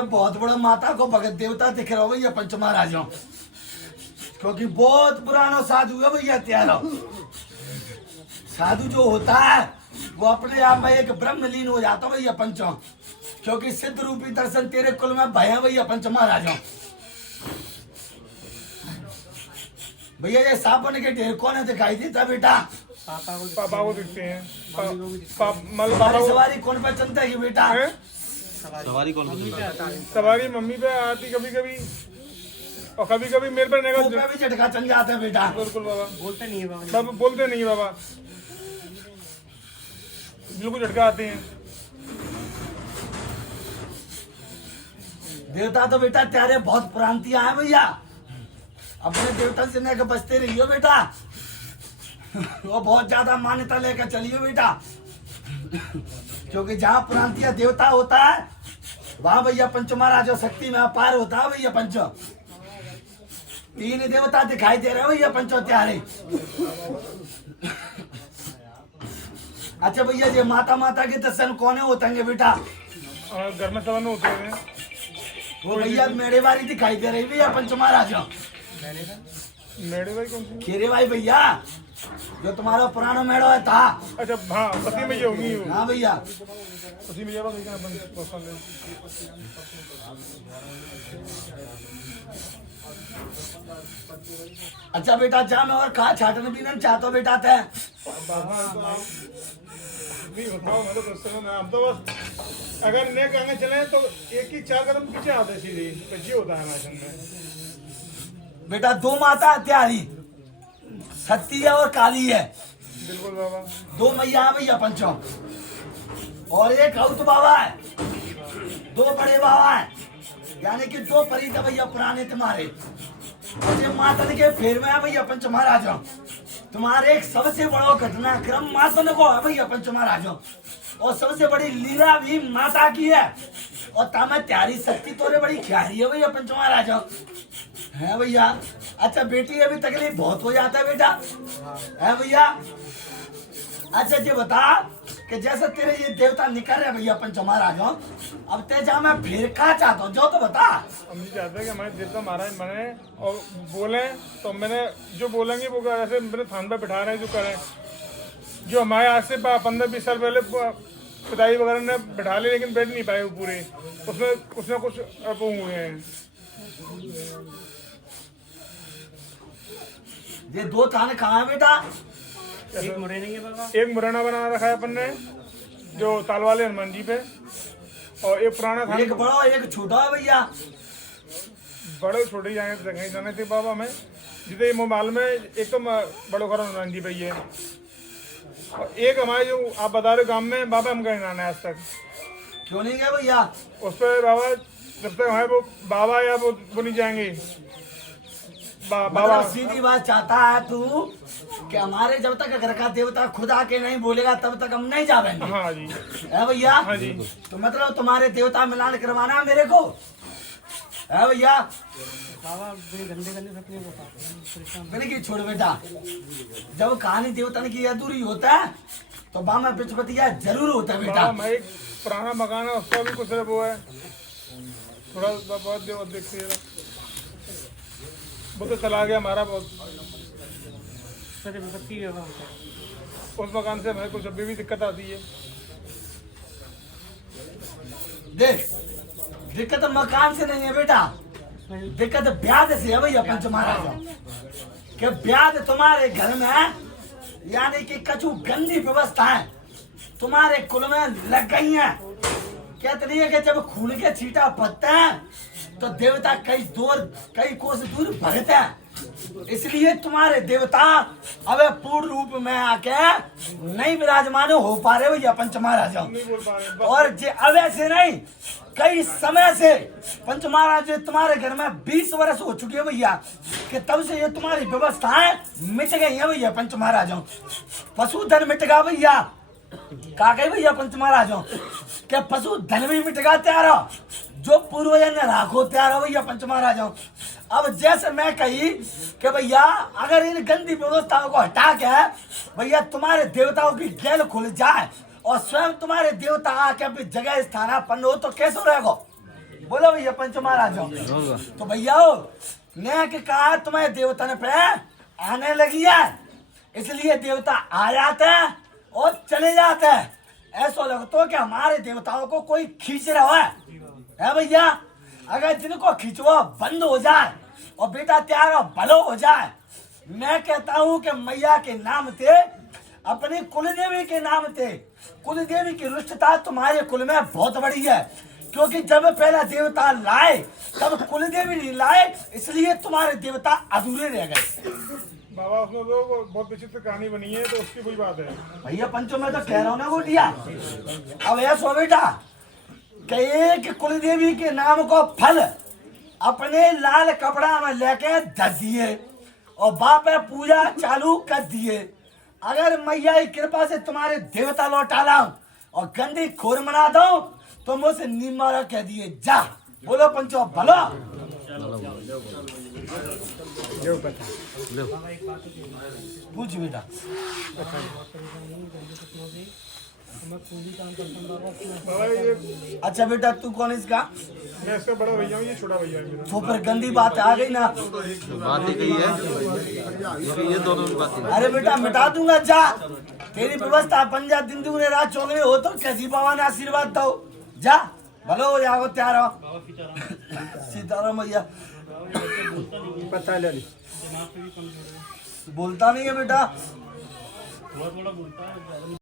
तुम्हें बहुत बड़ा माता को भगत देवता दिख रहा हो भैया पंच महाराजों, क्योंकि बहुत पुराना साधु है भैया त्यारो। साधु जो होता है वो अपने आप में एक ब्रह्मलीन हो जाता है भैया पंचों, क्योंकि सिद्ध रूपी दर्शन तेरे कुल में भय भैया पंच महाराजों। भैया ये सावन के ढेर कौन दिखाई देता बेटा? पापा को दिखते हैं। सवारी कौन पे चलता है बेटा? सवारी कौन सवारी मम्मी पे आती कभी कभी, और कभी कभी मेरे पे पे भी झटका चल जाता है बेटा। बिल्कुल बाबा, बोलते नहीं है बाबा, बोलते नहीं है बाबा, बिल्कुल झटका आते हैं। देवता तो बेटा त्यारे बहुत प्रांतियां हैं भैया, अपने देवता से लेकर बचते रहियो बेटा। वो बहुत ज्यादा मान्यता लेकर चलियो बेटा, क्योंकि जहाँ प्रांतीय देवता होता है वहां भैया पंच महाराज शक्ति में अपार होता है भैया पंचो। 3 देवता दिखाई दे रहे हो भैया पंचो त्यारे। अच्छा भैया ये माता के दर्शन कौन होते हैं बेटा? घर में सवन होते हैं वो भैया मेरे बारी दिखाई दे रही भैया पंच महाराज। मेरे भाई कौन सी? खेरे भाई भैया जो तुम्हारा पुराना मेड़ो है था। अच्छा हाँ, पति में ये होंगी। हाँ भैया पति में अच्छा बेटा जा मैं और कहा छाटन भी नहीं चाहता बेटा थे। हम तो बस अगर नेक आगे चले तो एक ही 4 कदम पीछे आते सीधे पीछे होता है हमारे में। बेटा 2 माता त्यारी सती है और काली है। बिल्कुल बाबा। 2 मैया है भैया पंचों, और एक औत बाबा है, 2 बड़े बाबा है, यानी कि 2 परी थे भैया पुराने तुम्हारे। और ये मातन के फेर में है भैया पंच महाराजों। तुम्हारे एक सबसे बड़ा घटनाक्रम मातन को है भैया पंच महाराजों, और सबसे बड़ी लीला भी माता की है। और तामे त्यारी शक्ति तोरे बड़ी ख्यारी है भैया पंच महाराजों है भैया। अच्छा बेटी अभी तकलीफ बहुत हो जाता है बेटा है भैया। अच्छा ये बता कि जैसे तेरे ये देवता निकल रहे भैया पंच महाराजों, अब ते जा मैं फिर कहा चाहता हूँ जो तो बता। हम ये चाहते हैं कि हमारे देवता महाराज बने और बोले तो मैंने जो बोलेंगे वो ऐसे मेरे थान पे बिठा रहे हैं, जो करें जो हमारे आज से 15-20 साल पहले पिताजी वगैरह ने बिठा लिए, लेकिन बैठ नहीं पाए वो पूरे, उसमें कुछ ना कुछ वो हुए हैं। ये 2 थाने कहाँ है बेटा? एक मुरैना बना रखा है अपन ने जो ताल वाले हनुमान जी पे, और एक पुराना था। एक बड़ा एक छोटा है भैया। बड़े छोटे जाने थे बाबा में जितने मोबाइल में, एक तो बड़ो घर हनुमान जी पे है, और एक हमारे जो आप बता रहे गांव में बाबा हम गए नाना आज तक। क्यों नहीं गए भैया? उस पर बाबा जब तक हमारे वो बाबा या वो नहीं जाएंगे बाबा। मतलब सीधी बात चाहता है तू कि हमारे जब तक घर का देवता खुद आके नहीं बोलेगा तब तक हम नहीं जाएंगे। हाँ जी है भैया। हाँ जी। तो मतलब तुम्हारे देवता मिलान करवाना है मेरे को है भैया। मैंने की छोड़ बेटा, जब कहानी देवता की अधूरी होता है तो बामा पिछपतिया जरूर होता है बेटा। मैं एक पुराना मकान है उसका भी कुछ वो है, थोड़ा बहुत देखिए वो तो चला गया हमारा बहुत। उस मकान से हमें कुछ अभी भी दिक्कत आती है। देख दिक्कत मकान से नहीं है बेटा, दिक्कत ब्याज से है भैया पंच महाराज के। ब्याज तुम्हारे घर में है, यानी कि कछु गंदी व्यवस्था है तुम्हारे कुल में लग गई है। कहते नहीं है कि जब खून के छींटा पड़ते हैं तो देवता कई कोस दूर भगते हैं, इसलिए तुम्हारे देवता अब पूर्ण रूप में आके नहीं विराजमान हो पा रहे भैया पंच महाराज। और जे अब ऐसे नहीं, कई समय से पंच महाराज तुम्हारे घर में 20 वर्ष हो चुके हैं भैया कि तब से ये तुम्हारी व्यवस्थाएं मिट गई है भैया पंच महाराजों। पशुधन मिट गया भैया, का गई भैया पंच महाराजों के पशुधन भी मिट गया त्यारो, जो पूर्वजन ने राखो त्यारो भैया पंच महाराजों। अब जैसे मैं कही कि भैया अगर इन गंदी व्यवस्थाओं को हटा के भैया तुम्हारे देवताओं की गैल खुल जाए और स्वयं तुम्हारे देवता आके अपनी जगह स्थानापन्न हो तो कैसे रहेगा? बोलो भैया पंच महाराज होगा। तो भैया हो ने के कहा तुम्हारे देवता ने पे आने लगी है, इसलिए देवता आ जाते हैं और चले जाते हैं। ऐसा लगता है कि हमारे देवताओं को कोई खींच रहा है भैया। अगर जिनको खींचवा बंद हो जाए और बेटा त्यारा भलो हो जाए, मैं कहता हूं कि मैया के नाम थे, अपनी कुलदेवी के नाम थे, कुलदेवी की रुष्टता तुम्हारे कुल में बहुत बड़ी है, क्योंकि जब पहला देवता लाए तब कुलदेवी नहीं लाए, इसलिए तुम्हारे देवता अधूरे रह गए। बाबा उसमें तो बहुत विचित्र कहानी बनी है, तो उसकी वही बात है भैया पंचो मैं तो कह रहा हूँ ना गोटिया। अब ऐसा बेटा कि एक कुलदेवी के नाम को फल अपने लाल कपड़ा में लेके धस दिए और बाप पूजा चालू कर दिए। अगर मैया की कृपा से तुम्हारे देवता लौटा लाऊं और गंदी खोर मना दो तो मुझसे निमारा कह दिए जा। बोलो पंचो भलो। पूछ बेटा। बाबा ये अच्छा बेटा तू कौन इसका? मैं इसका बड़ा भैया हूँ, ये छोटा भैया है मेरा। तो फिर गंदी बात आ गई ना। बात ही कही है, ये दोनों की बात है। अरे बेटा मिटा दूंगा जा, तेरी व्यवस्था बन जा। दिन दुगने रात चौगने हो तो कैसी बाबा ने आशीर्वाद दो जा। भलो हो जाओ तैयार हो। सीताराम भैया पता ले ली। बोलता नहीं है बेटा।